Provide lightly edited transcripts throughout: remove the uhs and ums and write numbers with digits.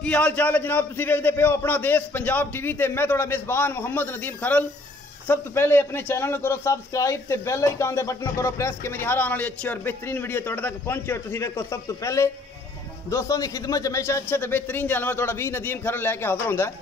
की हाल चाल है जनाब? तुसीं वेखदे पे हो अपना देश पंजाब टीवी ते मैं थोड़ा मेज़बान मोहम्मद नदीम खरल। सब तो पहले अपने चैनल को करो सब्सक्राइब ते बेल आइकन दे बटन करो प्रेस कि मेरी हर आने वाली अच्छी और बेहतरीन वीडियो तुहाडे तक पहुंचे। और तुसीं वेखो सब तो पहले दोस्तों की खिदमत हमेशा अच्छे ते बेहतरीन जानवर थोड़ा भी नदीम खरल लैके हाजिर होंदा है।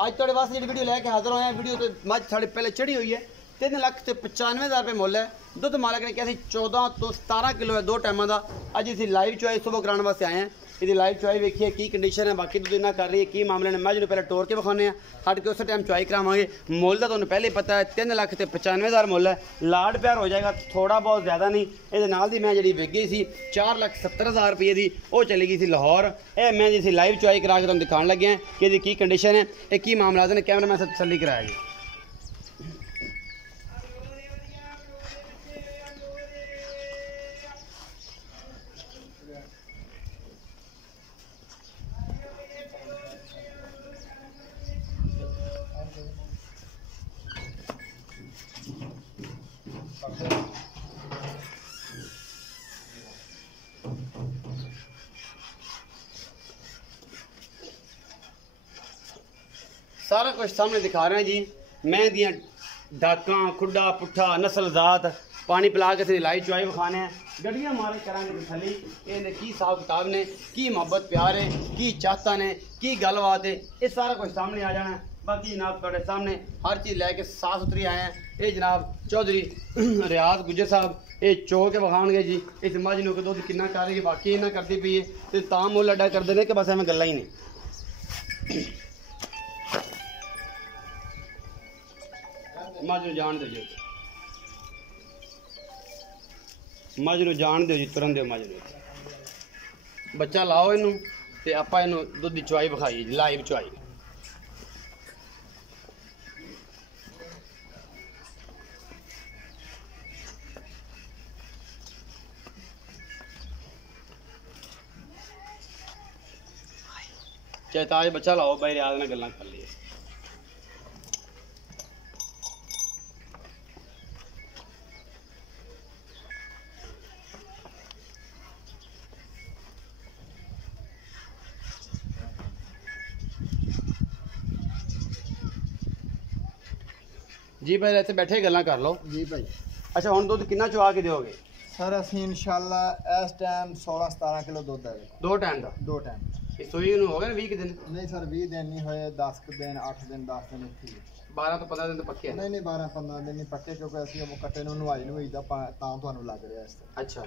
अज तुहाडे वास्ते जी वीडियो लैके हाजिर होया। वीडियो तो मझ साढ़े पहले चढ़ी हुई है। 3,95,000 रुपये मुल है। दुध मालक ने कहा 14 तो 17 किलो है दो टाइमों का। अज इसी लाइव चुआई सुबह कराने वास्ते आए हैं। ये लाइव चुआई वेखिए की कंडीशन है, बाकी दुध इन्ना कर रही है की मामले ने। मैं जो पहले टोर के विखाने हट के उस टाइम चुआई करावांगे। मुल का तुहानूं पहले पता है 3,95,000 मुल है। लाड प्यार हो जाएगा थोड़ा बहुत ज़्यादा नहीं। ये नाल दी मैं जी विक गई सी 4,70,000 रुपये की, वो चली गई सी लाहौर। ये मैं जी लाइव चुआई करा के तुहानूं दिखाने लगे हैं कि इसकी की कंडीशन है, ये की मामला ने। कैमरा मैं तसल्ली कराया जी। सारा कुछ सामने दिखा रहे हैं जी। मैं दियाँ डाका खुडा पुट्ठा नस्ल जात पानी पिला के सी लाई चुआई विखाने हैं। गड्डियाँ मारे करांगे तसली ये की हिसाब किताब ने, की मोहब्बत प्यार है, की चाहता ने, की गलबात है, ये सारा कुछ सामने आ जाना है। बाकी जनाब थोड़े सामने हर चीज़ लैके साफ सुथरी आए हैं। ये जनाब चौधरी रियाज गुजर साहब ये चो के विखाणगे जी। इस मझ नूं दुध किन्ना करेगी बाकी इन्ना करती पई है तो तां मुल अड्डा करते हैं कि बस एवं गल्लां ही नहीं। मझ नूं जान दो जी, मझ नूं जान दो जी, तुरन दो मझ नूं। बच्चा लाओ इनू ते आपां इनू दुध दी चुआई विखाई जी, लाइव चुआई। चाहे ताज बच्चा लाओ भाई रियाज ने गल्लां कर ली। जी भाई इतने बैठे गल्लां कर लो जी भाई। अच्छा हुण दुध कितना चुआ के दोगे सर? असीं इंशाल्लाह इस टाइम 16-17 किलो दुध है। दो टाइम का? दो टाइम। सूई नूं हो गए 20 दिन? नहीं सर 20 दिन नहीं होए, 10 दिन 8 दिन 10 दिन इत्थे 12 तो 15 दिन तो पक्के है। नहीं 12-15 दिन नहीं पक्के क्योंकि असीं वो कट्टे नूं नवाई दा तां तुहानूं लग रहा इस। अच्छा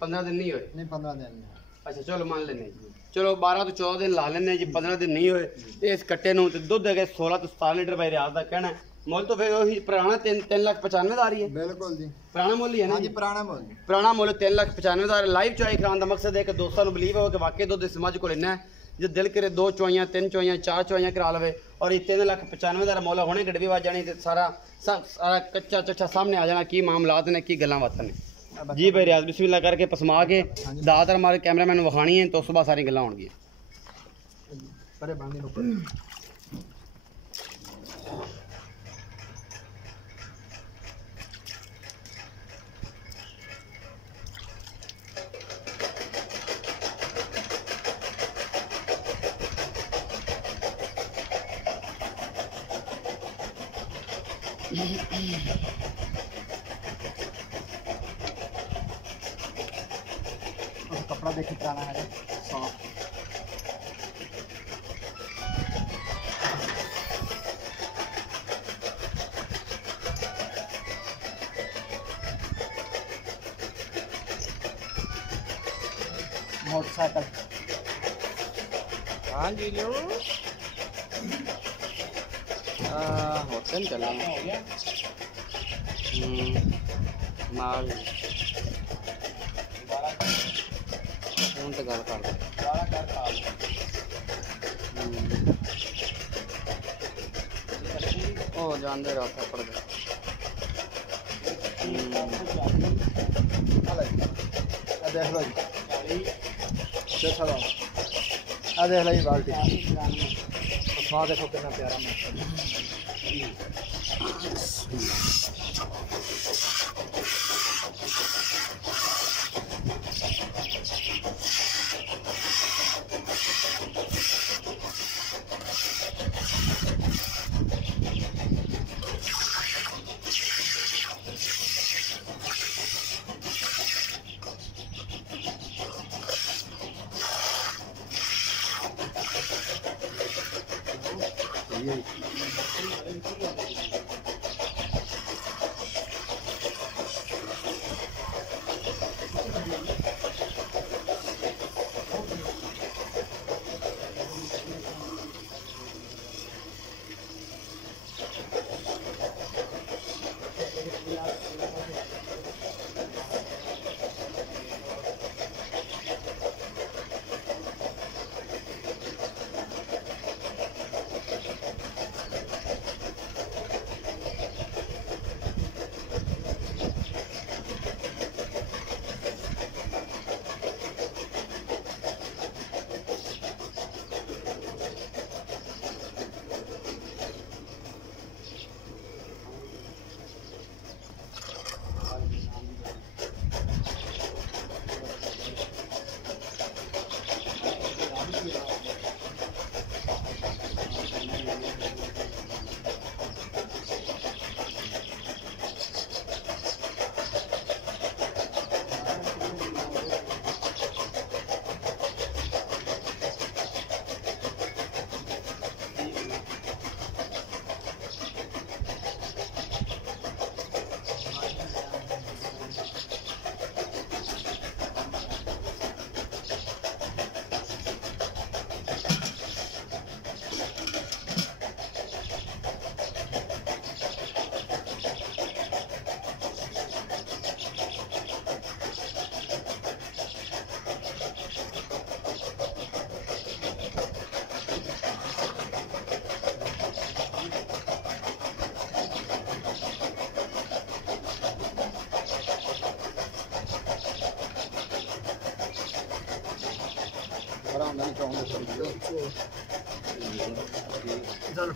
15 दिन नहीं होए? नहीं 15 दिन नहीं। अच्छा चलो मान लेने जी, चलो 12 तो 14 दिन ला लेने जी। 15 दिन नहीं होए इस कट्टे नूं ते दुध है 16 तो 17 लीटर भाई रियाज का कहना है। मुल तो फिर वही पुराना 3,95,000 आ रही है। बिल्कुल जी पुराना मुल ही है ना जी? पुराना मुल जी, पुराना मुल 3,95,000। लाइव चुआई कराने का मकसद है कि दोस्तों को बिलीव हो कि वाकई दुध इस मझ को लेना है। जो दिल करे 2 चुआइयां 3 चुआइयां 4 चुआइयां करा लवे और 3,95,000 मुल होने गड्डी वज जानी तो सारा कच्चा चच्चा सामने आ जाना की मामलात ने की गल्लां बातां ने जी। भाई रियाज बिस्मिल्लाह करके पसमा के दातर हमारे कैमरामैन विखानी है तो सुबह सारी गल्लां होंगी। कपड़ा देखिए पुराना है साफ। मोटरसाइकिल हाँ जी लो होटल चला माल तो गल कर ओ जानते रास्ता पड़ गया। देख लो जी बाल्टी उसमें देखो कितना प्यारा चल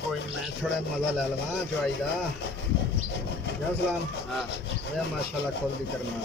कोई नहीं, मैं थोड़ा मजा ले लवा चवाई का। क्या सलाम? हाँ माशाल्लाह खोल दी करना।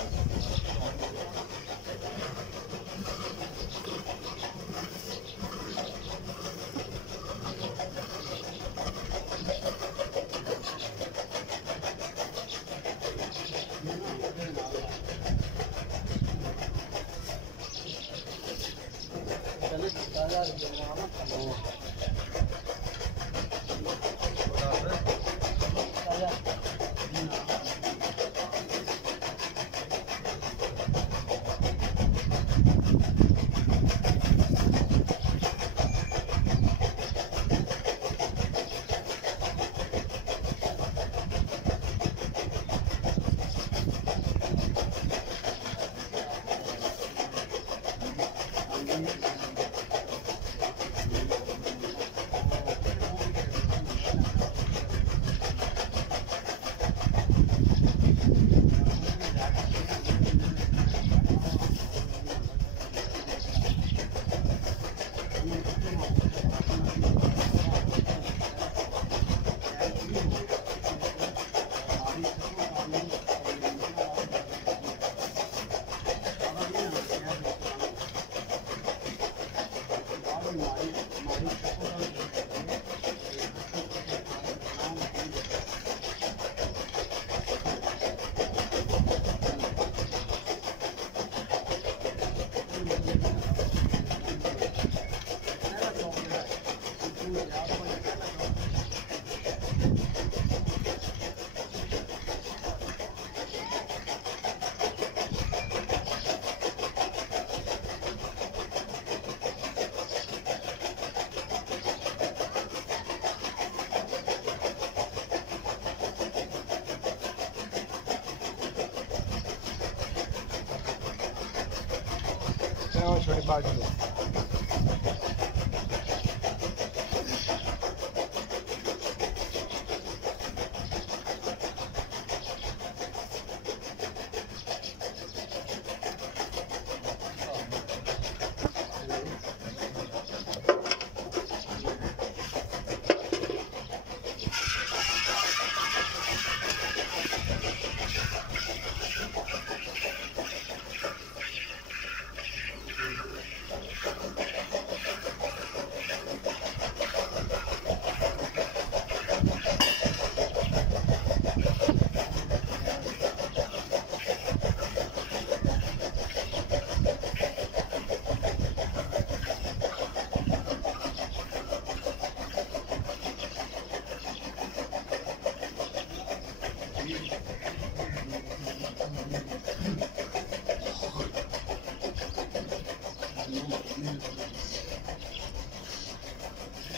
छोटे बाग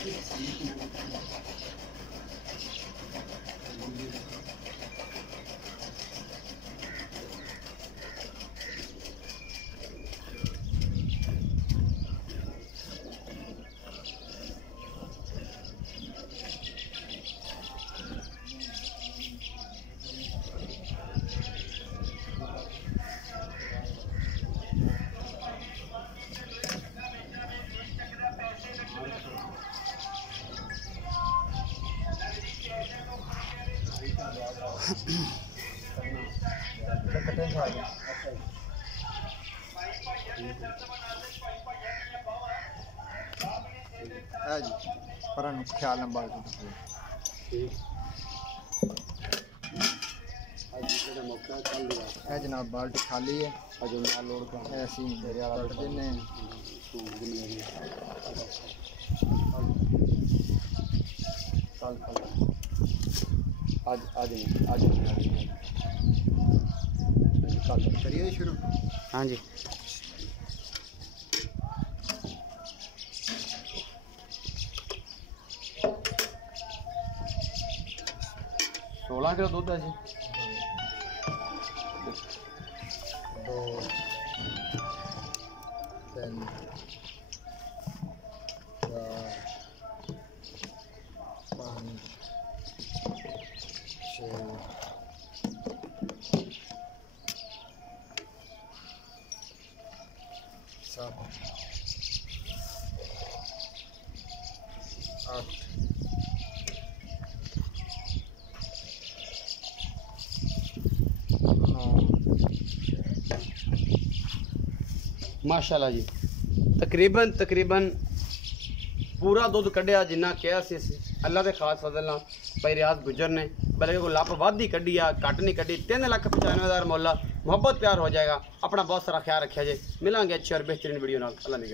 जी पर ख्याल न बाल जनाब बाल्टी खाली है ऐसी देने करिए शुरू। हाँ जी 16 किलो दूध है जी। 2 3 4 5 6 7 8 माशाल्लाह जी तकरीबन पूरा दुध कढ़िया जिन्ना कहा सी अल्लाह के खास फजल नाल भाई रियाज गुजर ने बल्कि कोई लप वध ही कढ़ी आ घट नहीं कढ़ी। 3,95,000 मुल्ल। मोहब्बत प्यार हो जाएगा। अपना बहुत सारा ख्याल रखिया जे। मिलांगे अच्छी और बेहतरीन वीडियो नाल। अल्लाह ने